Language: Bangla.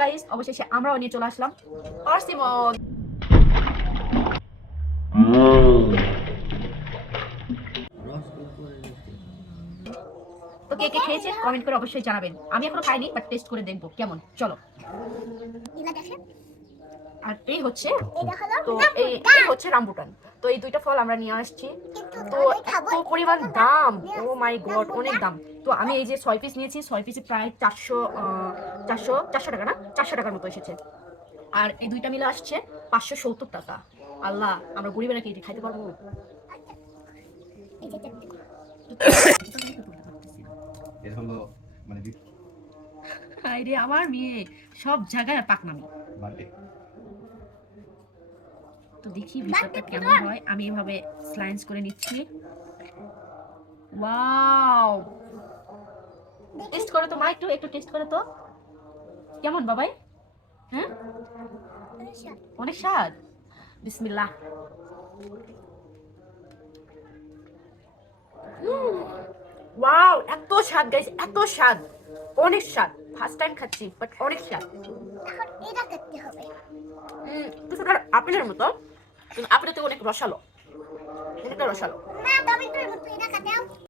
গাইস, অবশেষে আমরাও নিয়ে চলে আসলাম পার্সিমন। তো কে কে খেয়েছে কমেন্ট করে অবশ্যই জানাবেন। আমি এখনো খাইনি, বাট টেস্ট করে দেখবো কেমন। চলো। আর এই হচ্ছে, তো এই হচ্ছে রামবুটান। তো এই দুইটা ফল আমরা নিয়ে আসছি। তো এত পরিমাণ দাম, ও মাই গড, অনেক দাম। তো আমি এই যে 6 পিস নিয়েছি, 6 পিসে প্রায় 400 টাকা, না 400 টাকার মতো এসেছে। আর এই দুইটা মিলে আসছে 570 টাকা। আল্লাহ, আমরা গরিবেরা কি এটি খাইতে পারবো? এর হলো মানে আরে আমার মেয়ে সব জায়গায় পাকনামি। বার্থডে। তো দেখি ভিতরটা কেমন হয়। আমি এভাবে স্লাইস করে নিচ্ছি। ওয়াও, টেস্ট করে তো মা, একটু একটু টেস্ট করে তো কেমন বাবাই। হ্যাঁ, অনেক স্বাদ। বিসমিল্লাহ। ওয়াও, এত স্বাদ গাইস, এত স্বাদ, অনেক স্বাদ। ফার্স্ট টাইম খাচ্ছি, বাট অনেক স্বাদ। এখন এটা করতে হবে। কিছুটা আপেলের মতো, কিন্তু আপেলের থেকে অনেক রসালো, অনেকটা রসালো। মা টমেটোর মতো এটা কাটাও।